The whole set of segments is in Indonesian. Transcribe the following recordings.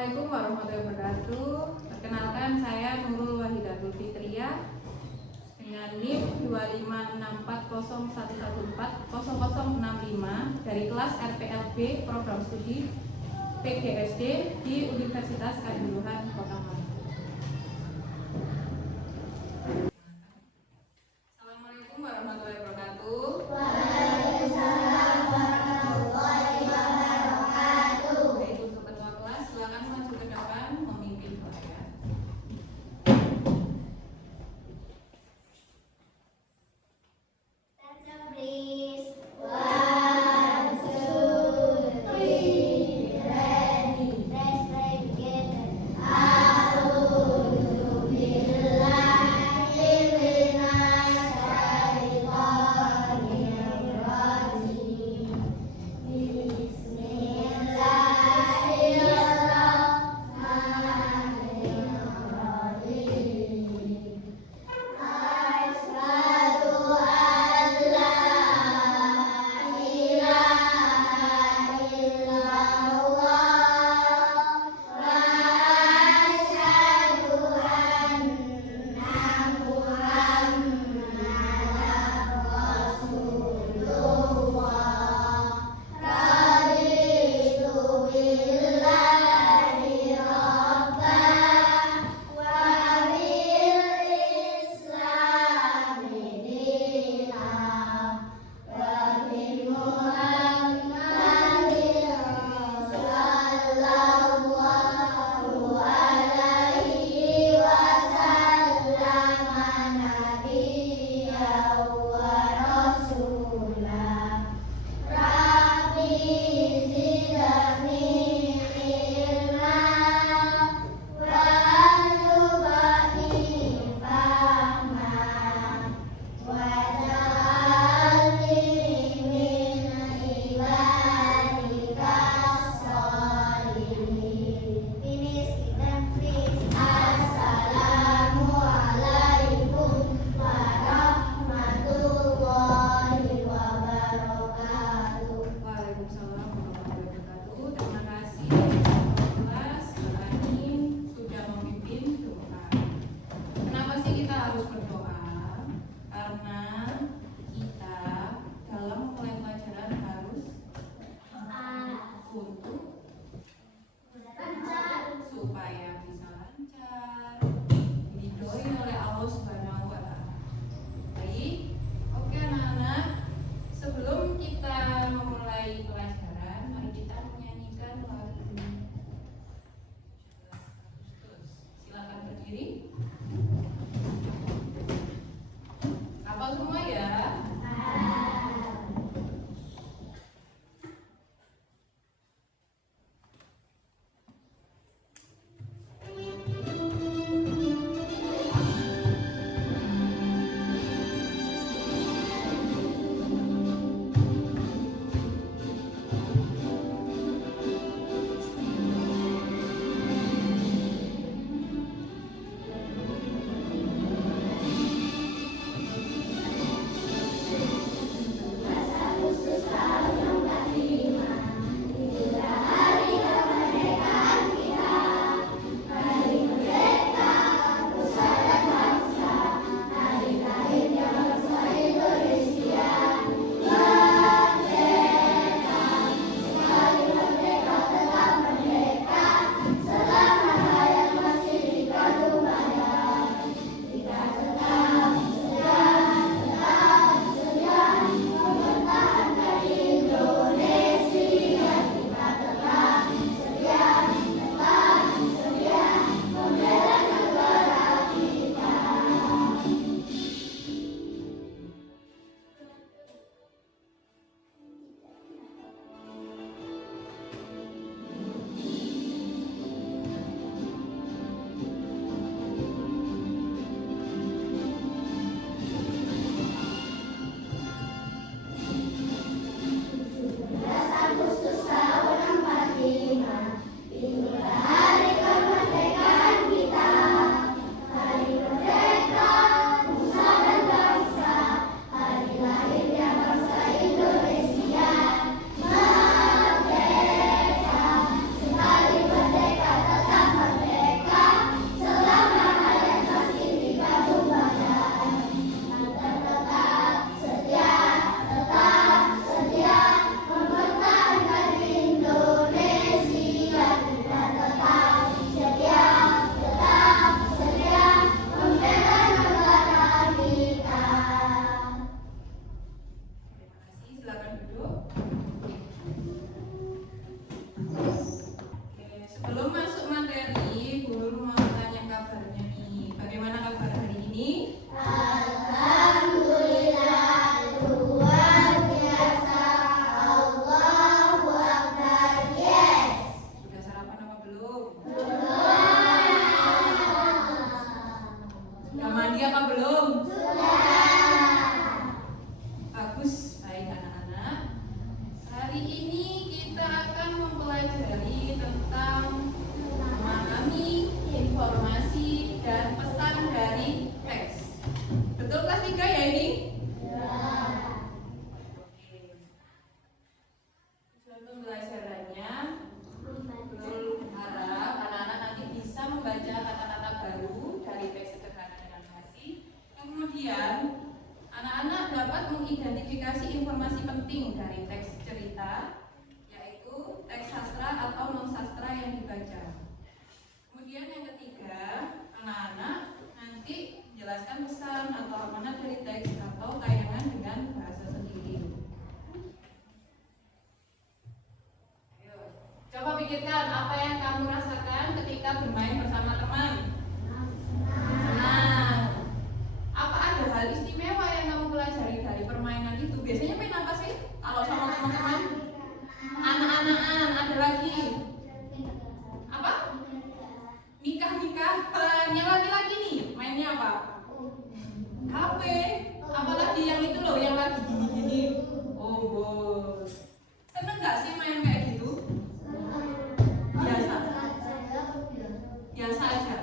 Assalamualaikum warahmatullahi wabarakatuh. Perkenalkan, saya Nurul Wahidatul Fitriah dengan NIM 25640140065 dari kelas RPLB Program Studi PGSD di Universitas Kanjuruhan Kota Malang. Assalamualaikum warahmatullahi wabarakatuh. Waalaikumsalam warahmatullahi wabarakatuh. Baik, untuk ketua kelas silakan maju ke depan memimpin saya. Stanza please. 1, 2, 3, ready. Let's play together. A'udzu billahi novel sastra yang dibaca. Kemudian yang ketiga, anak-anak nanti menjelaskan pesan atau amanat dari teks atau tayangan dengan bahasa sendiri. Ayo, coba pikirkan apa yang kamu rasakan ketika bermain bersama teman. Senang. Apa ada hal istimewa yang kamu pelajari dari permainan itu? Biasanya main apa sih? Kalau sama teman-teman? Anak-anakan, ada lagi. Apa? Nikah-nikahan. Yang laki-laki nih, mainnya apa? HP. Apalagi yang itu loh, yang lagi gini-gini. Oh, bos. Seneng gak sih main kayak gitu? Biasa. Biasa aja.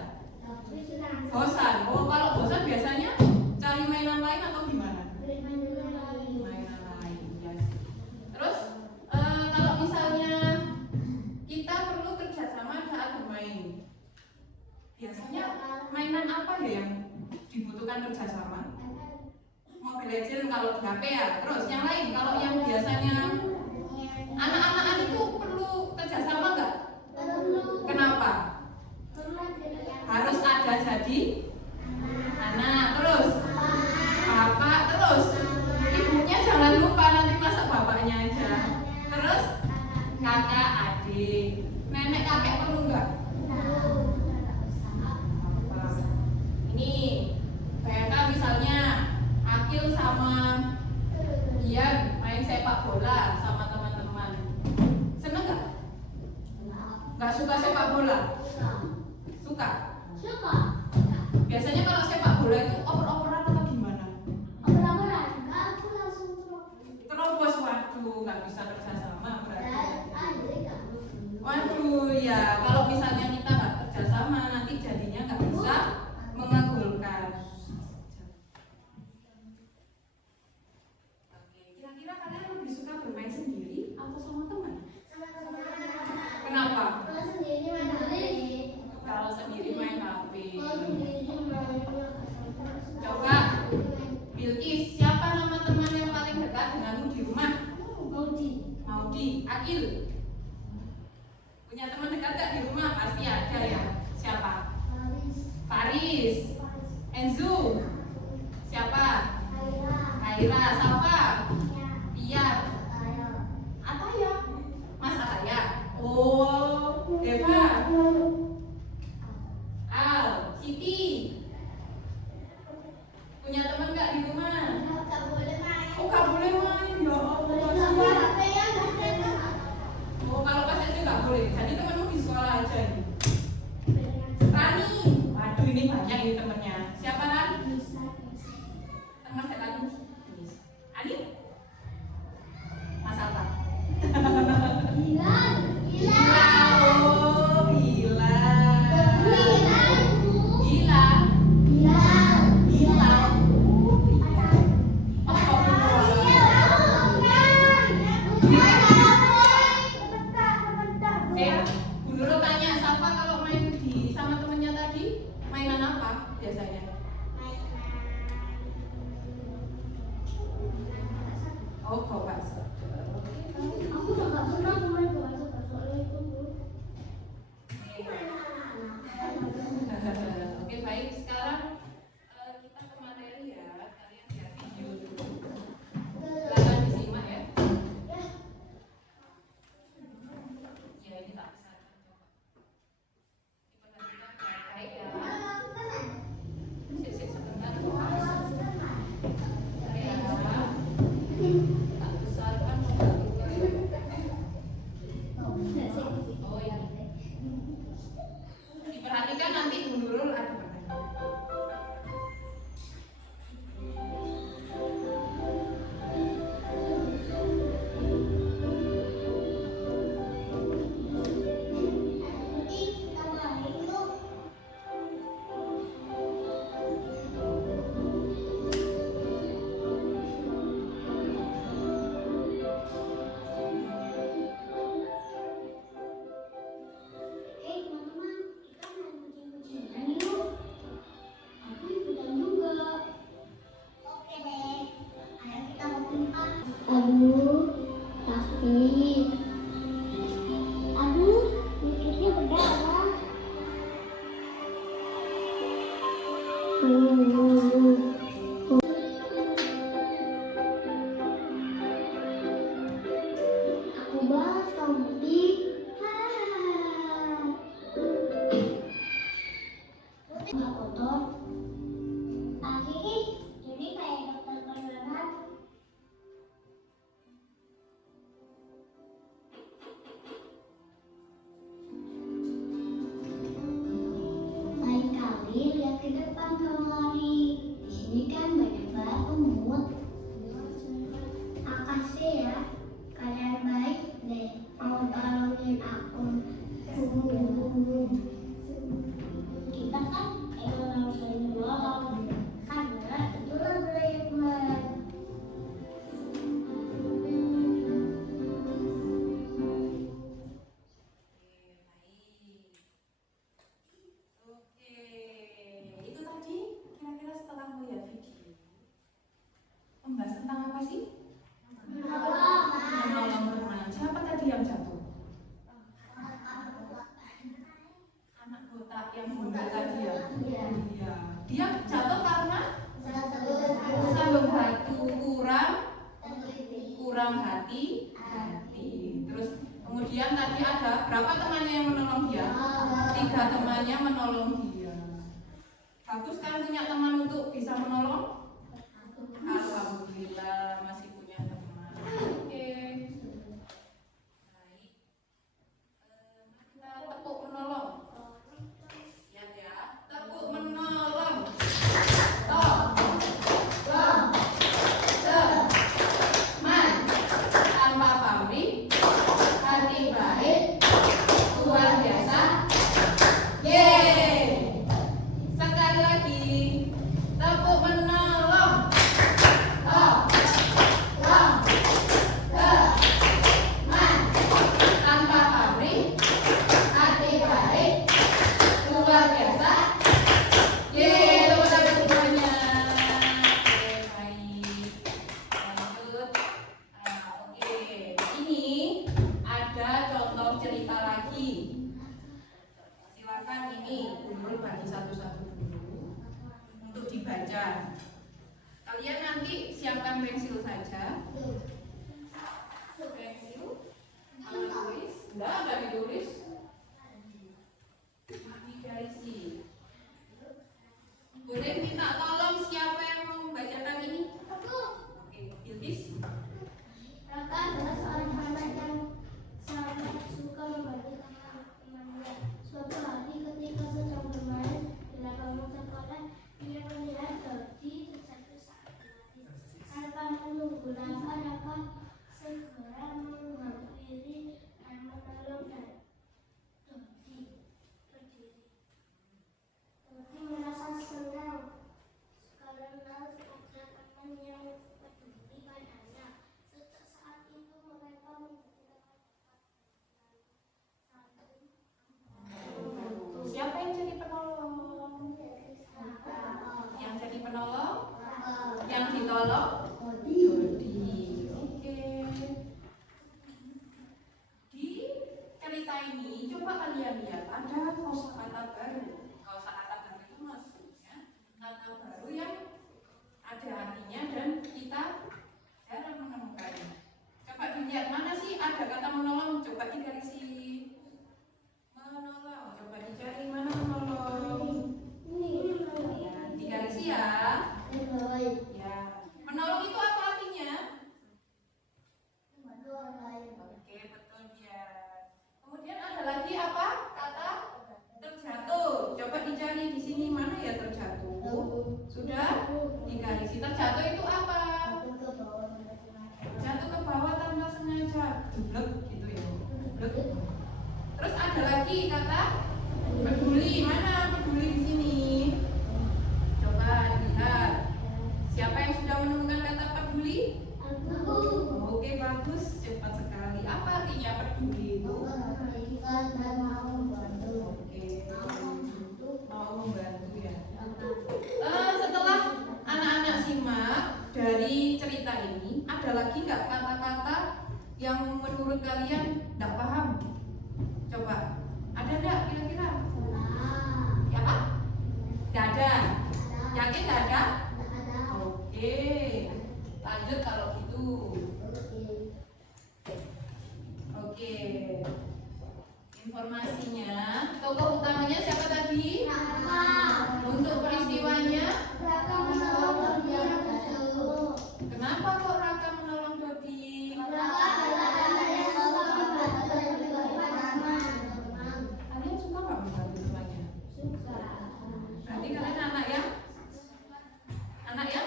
Bosan. Oh, kalau bosan biasanya cari mainan lain atau gimana? Mainan lain, ya. Terus kalau misalnya kita perlu kerjasama saat bermain, biasanya mainan apa ya yang dibutuhkan kerjasama? Mobile Legends kalau di HP ya. Terus yang lain, kalau yang biasanya anak-anak itu perlu kerjasama nggak? Kenapa? Harus ada jadi anak, terus bapak, terus ibunya jangan lupa, nanti masak bapaknya aja. Terus kakak, adik, nenek, kakek perlu nggak? Ini bayangkan misalnya Akil sama Ian main sepak bola sama teman-teman. Seneng nggak? Nggak suka sepak bola? Suka? Biasanya kalau sepak bola itu oper-operan atau gimana? Terobos, waduh, nggak bisa kerjasama berarti. Waduh, ya kalau misalnya kita nggak kerjasama nanti jadinya nggak bisa mengagulkan. Oke, kira-kira kalian lebih suka bermain sendiri atau sama teman? Kenapa? Kalau sendiri main HP. Coba Bilkis, siapa nama teman yang paling dekat denganmu di rumah? Maudi. Akil, punya teman dekat gak di rumah? Pasti ada ya. Siapa? Faris. Enzu. Siapa? Kaira. Safa. Piat. Ataya. Mas Ataya. Oh, Deva. Al. Siti. Punya teman gak di rumah? Oh, gak boleh main. Ya Allah. Oh, kalau pas SD gak boleh. Jadi temanmu di sekolah aja ini. Rani. Waduh, ini banyak ini temennya. Siapa Rani? Teman dekatmu. Ani? Mas apa? Oh, Bu Nurul tanya, Safa kalau main sama temennya tadi, mainan apa biasanya? Oh, bawa bakso. Oke, baik. Sekarang kita ke materi ya. Kalian lihat video dulu. Silakan disimak ya. Ya, ini tak bisa. Diperhatikan baik-baik ya. Aku bahas kamu di nggak kotor. Lagi jadi kayak dokter beneran. Lain kali lihat ke depan kalau lari. Di sini kan banyak banget semut. Makasih ya, kalian baik deh mau tolongin aku. Kita kan emang sering nolong, karena itulah bereikman. Oke, itu tadi kira-kira setelah melihat video membahas tentang apa sih? Menolong teman. Siapa tadi yang jatuh? Anak botak yang bunda tadi ya? Iya. Dia jatuh karena sambung batu, kurang hati. Terus kemudian tadi ada berapa temannya yang menolong dia? 3 temannya menolong dia. Bagus kan punya teman untuk bisa menolong? Alhamdulillah masih punya teman. Oke. Baik. Kita tepuk menolong. Lihat ya, tepuk menolong. Teman tanpa pamrih, hati baik, luar biasa. Yeay. Sekali lagi, tepuk menolong. Teman tanpa pamrih, hati baik, luar biasa. Yeay, tepuk tangan semuanya. Oke, baik. Lanjut. Oke, ini ada contoh cerita lagi. Silakan ini Guru bagi satu-satu dulu untuk dibaca. Kalian nanti siapkan pensil saja. Pensil, tulis, enggak ditulis. Digarisi. Boleh minta tolong siapa yang mau membacakan ini? Oke, Bilqis. Raka adalah seorang anak yang sangat suka membantu teman-temannya. Suatu hari ketika sedang bermain di lapangan sekolah, dia melihat Dodi terjatuh saat berlari. Tanpa menunggu lama, Raka segera menghampiri dan menolong Dodi berdiri. Dodi merasa senang karena ada teman yang peduli padanya. Sejak saat itu mereka menjadi teman dekat. Siapa yang jadi penolong? Yang jadi penolong? Yang ditolong? Dodi. Oke. Di cerita ini coba kalian lihat ada kosakata baru. Kosakata baru itu maksudnya kata baru yang ada artinya dan kita jarang menemukannya. Coba dilihat mana sih ada kata menolong. Coba digarisi. Menolong. Coba dicari mana menolong. Ya, digarisi ya. Ya. Menolong itu apa artinya? Oke, betul dia. Kemudian ada lagi apa? Kata terjatuh. Coba dicari di sini mana ya terjatuh. Sudah digarisi. Terjatuh itu apa? Jatuh ke bawah tanpa sengaja. Jeblek gitu ya. Jeblek. Terus ada lagi kata peduli. Mana peduli di sini? Coba lihat. Siapa yang sudah menemukan kata peduli? Oke, bagus, cepat sekali. Apa artinya peduli itu? Oke, mau membantu ya. Setelah anak-anak simak dari cerita ini, ada lagi nggak kata-kata yang menurut kalian nggak paham? Coba, ada nggak kira-kira? informasinya. Tokoh utamanya siapa tadi? Untuk peristiwanya? Kenapa kok Raka menolong Dodi? Kalian suka nggak membantu temannya? Berarti kalian anak yang baik.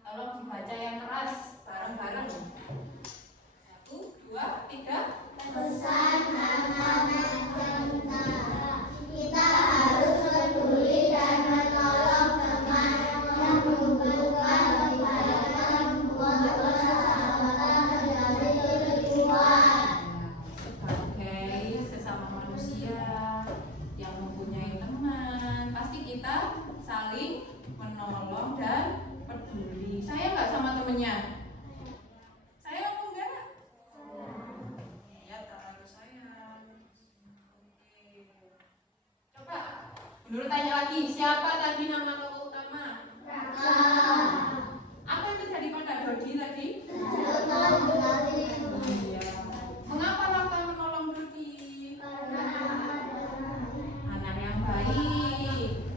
Tolong dibaca yang keras bareng-bareng. 1, 2, 3. Pesan anak-anak tentara, kita harus peduli dan menolong teman yang membutuhkan kebaikan, membuat persahabatan menjadi lebih kuat. Sebagai sesama manusia yang mempunyai teman, pasti kita saling menolong dan peduli. Sayang nggak sama temennya? Sayang apa enggak? Ya, harus sayang. Oke. Coba, menurut tanya lagi, siapa tadi nama tokoh utama? Raka. Apa yang terjadi pada Dodi tadi? Iya. Mengapa Raka menolong Dodi? Anak yang baik.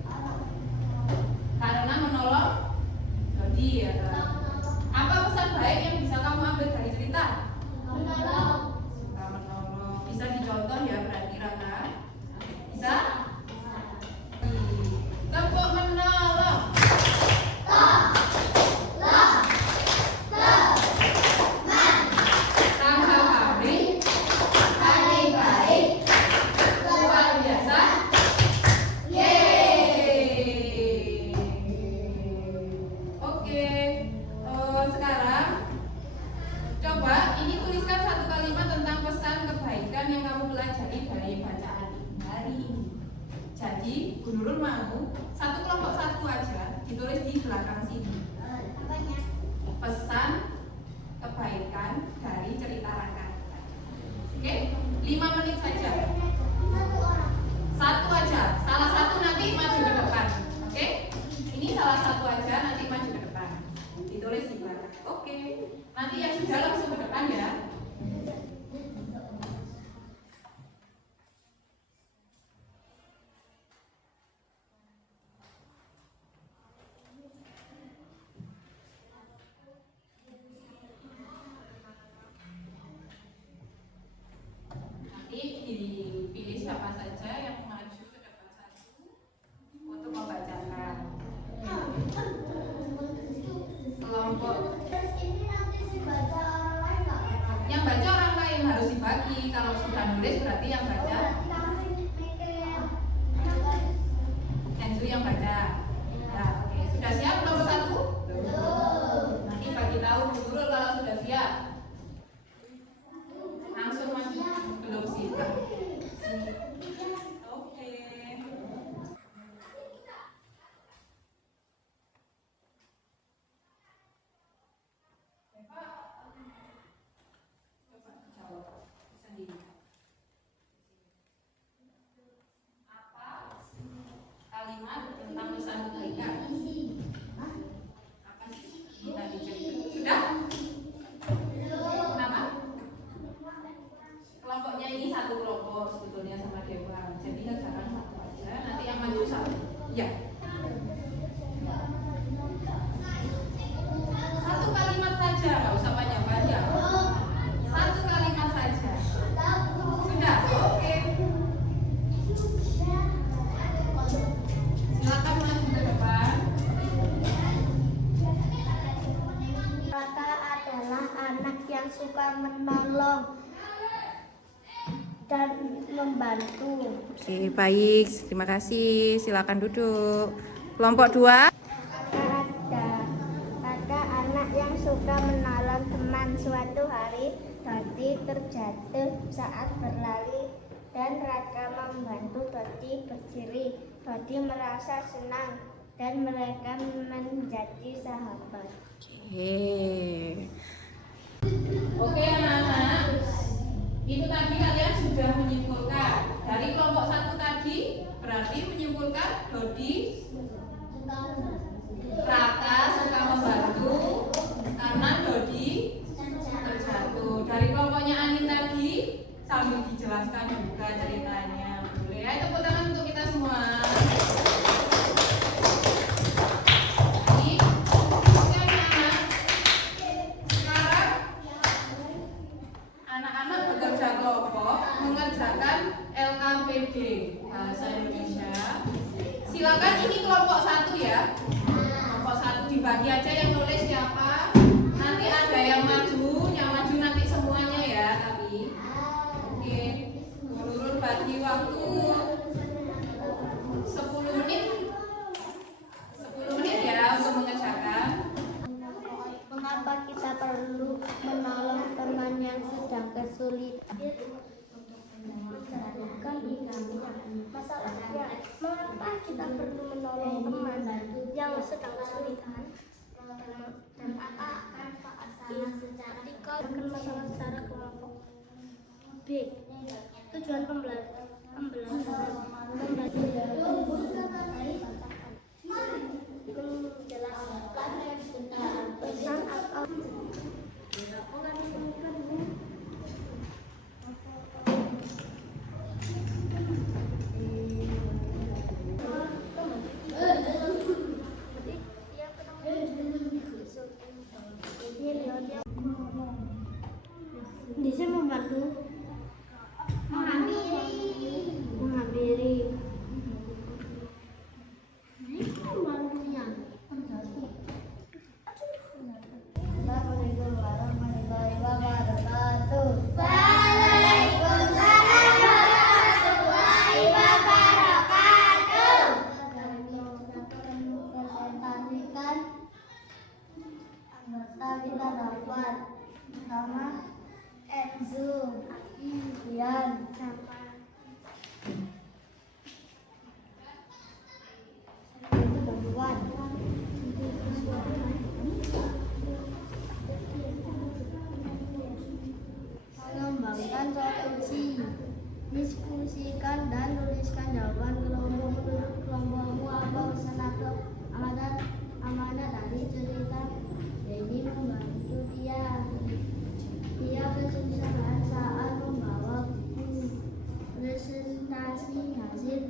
Karena menolong Dodi ya. Apa pesan baik yang bisa kamu ambil dari cerita? Menolong. Suka menolong. Bisa dicontoh ya berarti Raka? Bisa? Tepuk menolong. Raka Fabri paling baik, luar biasa. Yeay. Oke. Sekarang coba ini tuliskan satu kalimat tentang pesan kebaikan yang kamu pelajari dari bacaan hari ini. Jadi Bu Nurul mau satu kelompok satu aja ditulis di belakang sini. Pesan kebaikan dari cerita Raka. Oke, 5 menit saja. Satu aja, salah satu nanti maju ke depan. Oke, ini salah satu aja nanti maju ke depan. Ditulis di belakang. Oke, nanti yang sudah langsung ke depan ya. Nanti dipilih siapa saja yang maju ke depan satu untuk membacakan. Kelompok yang baca orang lain harus dibagi. Kalau sudah nulis berarti yang baca Enzu yang baca. Ya, oke. Sudah siap kelompok satu? Nanti bagi tahu Bu Nurul kalau sudah siap. Langsung maju. Belum siap. Oke. Coba jawab sendiri. Apa kalimat tentang pesan kebaikan? Apa sih? Tadi cerita. Sudah? Kenapa? Kelompoknya ini satu kelompok sebetulnya sama Dewa. Jadi jangan satu aja. Nanti yang maju satu. Ya. Satu kalimat saja, nggak usah banyak-banyak. Satu kalimat saja. Sudah? Oke. Silakan maju ke depan. Raka adalah anak yang suka menolong dan membantu. Oke, baik. Terima kasih. Silakan duduk. Kelompok 2. Raka anak yang suka menolong teman. Suatu hari Dodi terjatuh saat berlari dan Raka membantu Dodi berdiri. Dodi merasa senang dan mereka menjadi sahabat. Oke anak-anak, itu tadi kalian sudah menyimpulkan dari kelompok 1 tadi, berarti menyimpulkan Dodi Raka suka membantu karena Dodi terjatuh. dari kelompoknya Anin tadi sambil dijelaskan juga ceritanya. Boleh ya, tepuk tangan untuk kita semua. Ini oke anak-anak. Sekarang anak-anak bekerja kelompok mengerjakan LKPD bahasa Indonesia. Silakan ini kelompok 1 ya. Kelompok 1 dibagi aja yang nulis siapa. Nanti ada yang maju nanti semuanya ya tapi. Oke. Turun bagi waktu 10 menit. 10 menit ya untuk mengerjakan. Mengapa kita perlu menolong teman yang sedang kesulitan? Masalahnya, mengapa kita perlu menolong teman yang sedang kesulitan? Dan apa artikel masalah secara kelompok? B. Tujuan pembelajaran. Menjelaskan pesan atau bisa membantu menghampiri Assalamualaikum warahmatullahi wabarakatuh. Waalaikumsalam warahmatullahi wabarakatuh. Presentasikan anggota kita dapat pertama Enzo, Ian, sama itu bantuan. Mengembangkan solusi, diskusikan dan tuliskan jawaban kelompok menurut kelompokmu apa pesan atau amanat dari cerita ini membantu dia kesusahan saat membawa buku. Presentasi hasil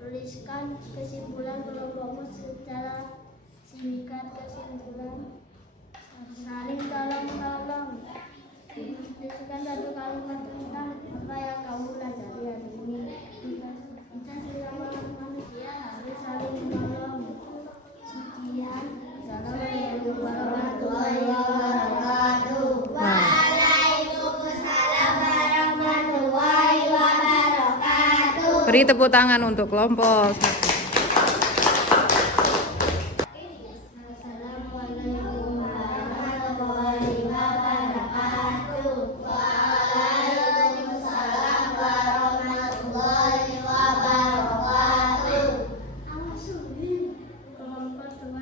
tuliskan kesimpulan kelompokmu secara singkat. Kesimpulan saling tolong tuliskan satu kalimat tentang apa yang kamu pelajari hari ini. Kita sesama manusia harus saling menolong. Sekian, assalamualaikum warahmatullahi wabarakatuh. Waalaikumsalam warahmatullahi wabarakatuh. Beri tepuk tangan untuk kelompok 1. Assalamualaikum warahmatullahi wabarakatuh. Waalaikumsalam warahmatullahi wabarakatuh. Kelompok 2.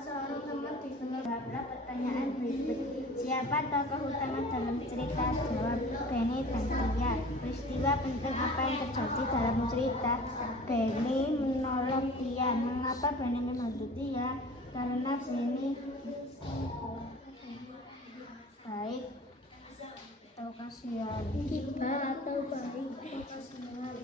Seorang teman dikenal pertanyaan berikut. Siapa tokoh utama dalam cerita? Jawab Benny dan Tia. Peristiwa penting apa yang terjadi dalam cerita? Benny menolong Tia. Mengapa Benny membantu Tia? Karena Benny baik atau kasihan. Tiba atau baik atau kasihan.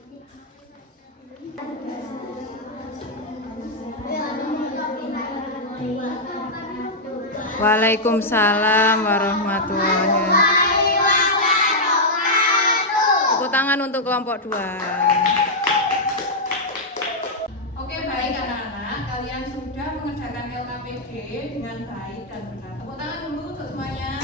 Waalaikumsalam warahmatullahi wabarakatuh. Tepuk tangan untuk kelompok 2. Oke, baik anak-anak, kalian sudah mengerjakan LKPD dengan baik dan benar. Tepuk tangan dulu untuk semuanya.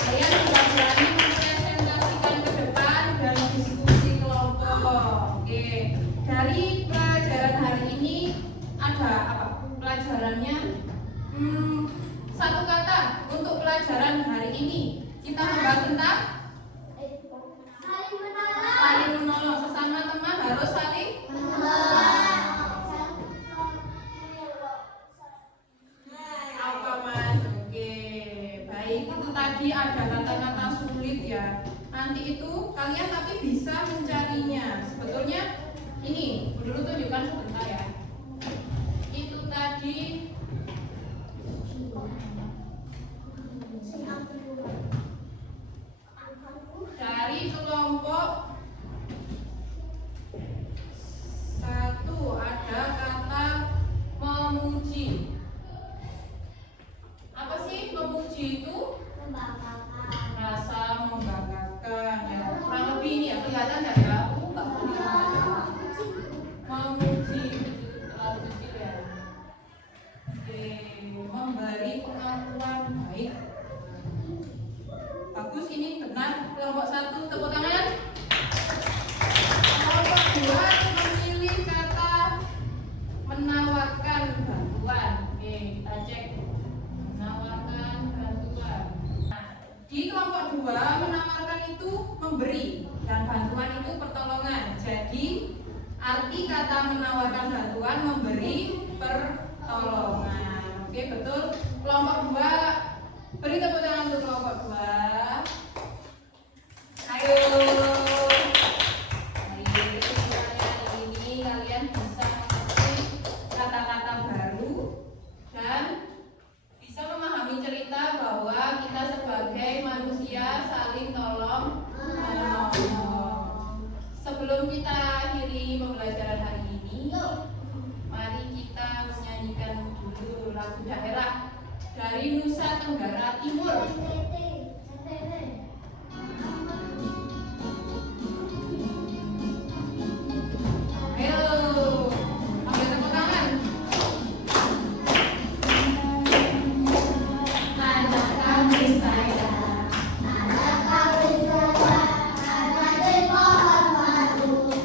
Kalian sudah berani mempresentasikan ke depan dan diskusi kelompok. Oke, dari pelajaran hari ini ada apa? Pelajarannya satu kata untuk pelajaran hari ini. Kita membahas tentang saling menolong. Sesama teman harus saling menolong. Apa mas? Oke, baik. Itu tadi ada kata-kata sulit ya. Nanti itu kalian tapi bisa mencarinya. Sebetulnya Ini, dulu tunjukkan sebentar ya. Itu tadi dari kelompok 1 ada kata memuji. Apa sih memuji itu? Rasa membanggakan ya. Kurang lebih ini ya, kelihatan nggak ya? Memuji terlalu kecil ya. Oke, memberi pengakuan baik. Bagus, ini benar. Kelompok 1 tepuk tangan. Kelompok 2 memilih kata menawarkan bantuan. Oke, kita cek menawarkan bantuan. Nah, di kelompok 2 menawarkan itu memberi dan bantuan itu pertolongan. Jadi arti kata menawarkan bantuan memberi pertolongan. Oke, betul. Kelompok 2 beri tepuk tangan untuk kelompok 2. Ayo. Ini kalian bisa mengerti kata-kata baru dan bisa memahami cerita bahwa kita sebagai manusia saling tolong menolong. Sebelum kita akhiri pembelajaran hari ini, mari kita menyanyikan dulu lagu daerah dari Nusa Tenggara Timur. Ayo, ambil tepuk tangan. Anak kami sayang, anak kami sayang, anak di pohon madu,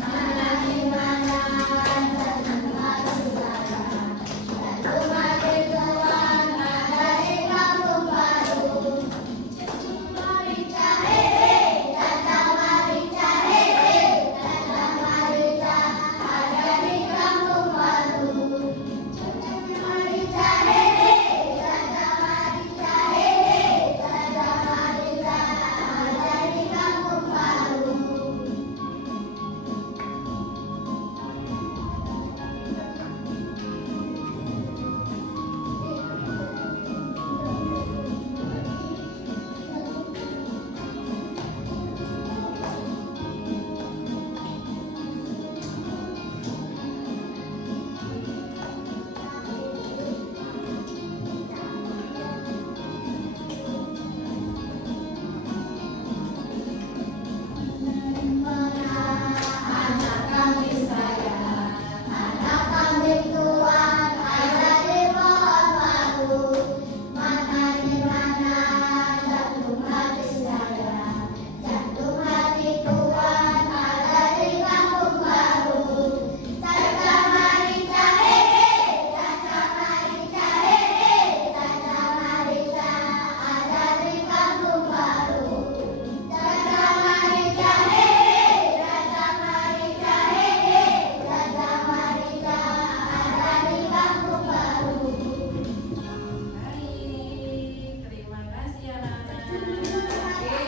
mana di mana senang madu sayang, dan rumah di Tuhan ada di kampung baru. Marica hehe, caca marica hehe, caca marica ada di kampung baru. Marica hehe, caca marica hehe, caca marica ada di kampung baru. Anak kami sayang, anak kami Tuhan ada di pohon madu, mana di mana jantung hati saya, jantung hati Tuhan ada di kampung baru. Caca marica hehe, caca marica hehe, caca marica ada di kampung baru. Caca marica hehe, caca marica hehe, caca marica ada di kampung baru. Baik, terima kasih anak-anak. Oke,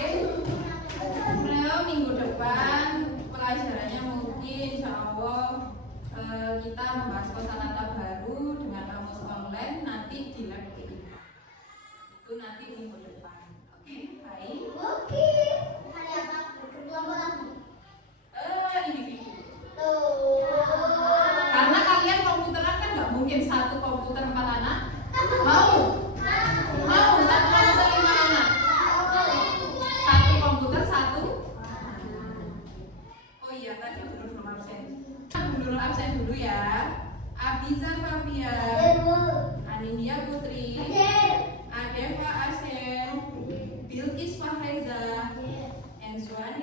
nah, minggu depan pelajarannya mungkin insya Allah kita membahas kosakata baru dengan kamus online nanti di lab ini. Itu nanti minggu depan. Oke, baik. Oke, hari apa? Berkelompok lagi. Individu. Tuh. Karena kalian komputeran kan nggak mungkin satu komputer 4 anak. Mau? Mau satu komputer 5 anak. Satu komputer 1. Oh iya, tadi belum absen. Belum absen dulu ya. Abiza Fabian, Anindya Putri, Adeva Asem, Bilkis Fahreza, Enzwani